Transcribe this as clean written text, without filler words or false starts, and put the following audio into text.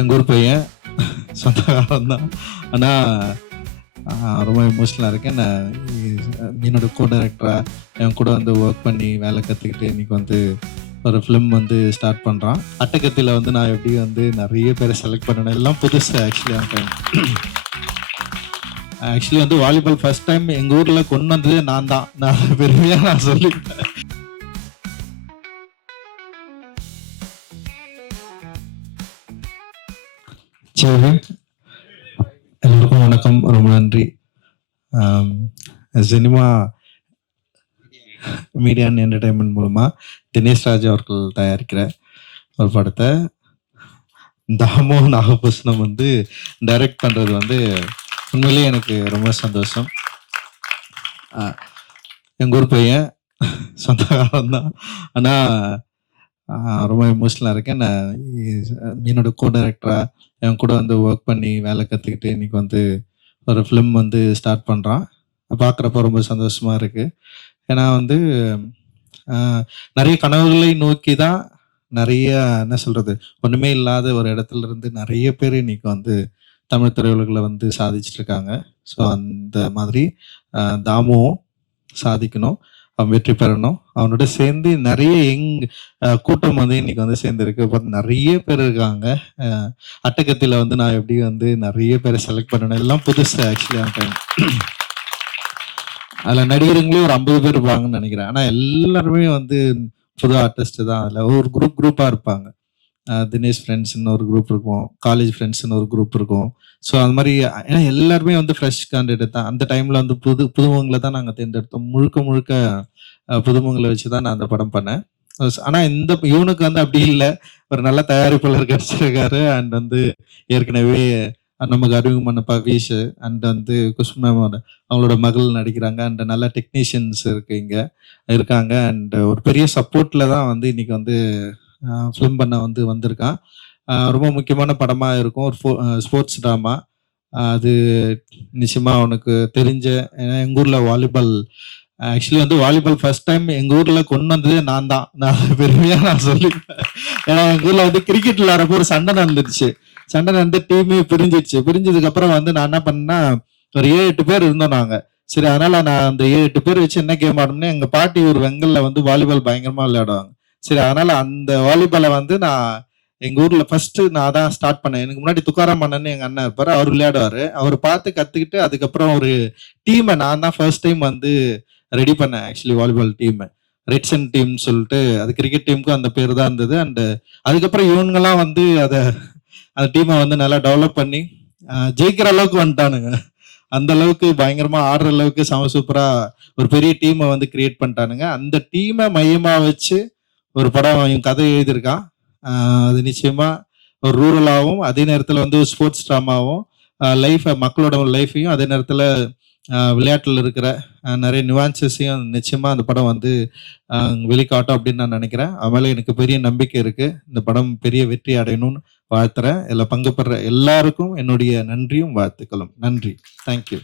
எங்கள் ஊர் பையன் சொந்தக்காரன் தான். ஆனால் ரொம்ப எமோஷ்னலாக இருக்கேன். நான் என்னோட கோ டைரக்டராக என் கூட வந்து ஒர்க் பண்ணி வேலை கற்றுக்கிட்டு இன்றைக்கி வந்து ஒரு ஃபிலிம் வந்து ஸ்டார்ட் பண்ணுறான். அட்டகத்தில் வந்து நான் எப்படி வந்து நிறைய பேரை செலக்ட் பண்ணணும், எல்லாம் புதுசு. ஆக்சுவலி வந்து வாலிபால் ஃபர்ஸ்ட் டைம் எங்கள் ஊரில் கொண்டு வந்ததே நான் தான். நான் பெருமையாக நான் சொல்லிட்டேன். சரி, எல்லோருக்கும் வணக்கம், ரொம்ப நன்றி. சினிமா மீடியா அண்ட் என்டர்டைன்மெண்ட் மூலமாக தினேஷ் ராஜ் அவர்கள் தயாரிக்கிற ஒரு படத்தை தாமோ நாகபூஷணம் வந்து டைரக்ட் பண்ணுறது வந்து உண்மையிலேயே எனக்கு ரொம்ப சந்தோஷம். எங்கள் ஊர் பையன் சொந்தக்காரன் தான். ஆனால் ரொம்ப எமோஷ்னலாக இருக்கேன். நான் என்னோட கோ டைரக்டராக என் கூட வந்து ஒர்க் பண்ணி வேலை கற்றுக்கிட்டு இன்றைக்கி வந்து ஒரு ஃபிலிம் வந்து ஸ்டார்ட் பண்ணுறான். பார்க்குறப்ப ரொம்ப சந்தோஷமாக இருக்குது. ஏன்னா வந்து நிறைய கனவுகளை நோக்கி தான் நிறைய என்ன சொல்கிறது, ஒன்றுமே இல்லாத ஒரு இடத்துல இருந்து நிறைய பேர் இன்றைக்கி வந்து தமிழ் திரையுலகில் வந்து சாதிச்சிட்ருக்காங்க. ஸோ அந்த மாதிரி தாமுவும் சாதிக்கணும், அவன் வெற்றி பெறணும். அவனோட சேர்ந்து நிறைய கூட்டம் வந்து இன்னைக்கு வந்து சேர்ந்துருக்கு. பார்த்து நிறைய பேர் இருக்காங்க. அட்டகத்தில் வந்து நான் எப்படி வந்து நிறைய பேரை செலக்ட் பண்ணணும், எல்லாம் புதுசு. ஆக்சுவலி அதில் நடிகருங்களே ஒரு 50 பேர் இருப்பாங்கன்னு நினைக்கிறேன். ஆனால் எல்லாருமே வந்து புது ஆர்டிஸ்ட் தான். அதில் ஒரு குரூப்பாக இருப்பாங்க. தினேஷ் ஃப்ரெண்ட்ஸ்ன்னு ஒரு குரூப் இருக்கும், காலேஜ் ஃப்ரெண்ட்ஸ்ன்னு ஒரு குரூப் இருக்கும். ஸோ அது மாதிரி ஏன்னா எல்லாருமே வந்து ஃப்ரெஷ் கேண்டிடேட் தான். அந்த டைமில் வந்து புதுமுகங்களை தான் நாங்கள் தேர்ந்தெடுத்தோம். முழுக்க புதுமுகங்களை வச்சு தான் நான் அந்த படம் பண்ணேன். ஆனால் இவனுக்கு வந்து அப்படி இல்லை, ஒரு நல்ல தயாரிப்பாளர் கிடைச்சிருக்காரு. அண்ட் வந்து ஏற்கனவே நமக்கு அறிமுகமான பவீஷ் அண்ட் வந்து குஷ்மேமோட அவங்களோட மகள் நடிக்கிறாங்க. அண்ட் நல்ல டெக்னீஷியன்ஸ் இருக்காங்க. அண்ட் ஒரு பெரிய சப்போர்ட்டில் தான் வந்து இன்னைக்கு வந்து ஃபிலிம் பண்ண வந்து வந்திருக்கான். ரொம்ப முக்கியமான படமாக இருக்கும். ஒரு ஸ்போர்ட்ஸ் ட்ராமா. அது நிச்சயமாக அவனுக்கு தெரிஞ்ச, ஏன்னா எங்கள் ஊரில் வாலிபால் ஆக்சுவலி வந்து வாலிபால் ஃபர்ஸ்ட் டைம் எங்கள் ஊரில் கொண்டு வந்ததே நான் தான். நான் பெருமையாக நான் சொல்லிப்பேன். ஏன்னா எங்கள் ஊரில் வந்து கிரிக்கெட் விளையாடுறப்போ ஒரு சண்டை நடந்துருச்சு. சண்டை நடந்து டீமே பிரிஞ்சிடுச்சு. பிரிஞ்சதுக்கப்புறம் வந்து நான் என்ன பண்ணேன்னா, ஒரு 7-8 பேர் இருந்தோம் நாங்கள். சரி, அதனால நான் அந்த 7-8 பேர் வச்சு என்ன கேம் ஆடணும்னு, எங்கள் பாட்டி ஒரு வெங்கல்ல வந்து வாலிபால் பயங்கரமாக விளையாடுவாங்க. சரி, அதனால அந்த வாலிபாலை வந்து நான் எங்கள் ஊரில் ஃபர்ஸ்ட் நான் தான் ஸ்டார்ட் பண்ணேன். எனக்கு முன்னாடி துக்காராம் அண்ணன் எங்கள் அண்ணன் இருப்பார், அவர் விளையாடுவார். அவர் பார்த்து கற்றுக்கிட்டு அதுக்கப்புறம் ஒரு டீமை நான் தான் ஃபர்ஸ்ட் டைம் வந்து ரெடி பண்ணேன். ஆக்சுவலி வாலிபால் டீம் ரெட்சன் டீம் சொல்லிட்டு, அது கிரிக்கெட் டீமுக்கும் அந்த பேர் தான் இருந்தது. அண்ட் அதுக்கப்புறம் இவங்கெல்லாம் வந்து அந்த டீமை வந்து நல்லா டெவலப் பண்ணி ஜெயிக்கிற அளவுக்கு வந்துட்டானுங்க. அந்த அளவுக்கு பயங்கரமா ஆடுற அளவுக்கு சூப்பரா ஒரு பெரிய டீமை வந்து கிரியேட் பண்ணிட்டானுங்க. அந்த டீமை மையமா வச்சு ஒரு படம் இவன் கதை எழுதியிருக்கான். அது நிச்சயமா ஒரு ரூரலாகவும் அதே நேரத்தில் வந்து ஸ்போர்ட்ஸ் ட்ராமாவும் மக்களோட லைஃபையும் அதே நேரத்தில் விளையாட்டில் இருக்கிற நிறைய நியூவான்சஸையும் நிச்சயமாக அந்த படம் வந்து வெளிக்காட்டும் அப்படின்னு நான் நினைக்கிறேன். அதுமாதிரி எனக்கு பெரிய நம்பிக்கை இருக்குது. இந்த படம் பெரிய வெற்றி அடையணும்னு வாழ்த்துறேன். இதில் பங்கு பெற எல்லாருக்கும் என்னுடைய நன்றியும் வாழ்த்துக்களும். நன்றி. தேங்க்யூ.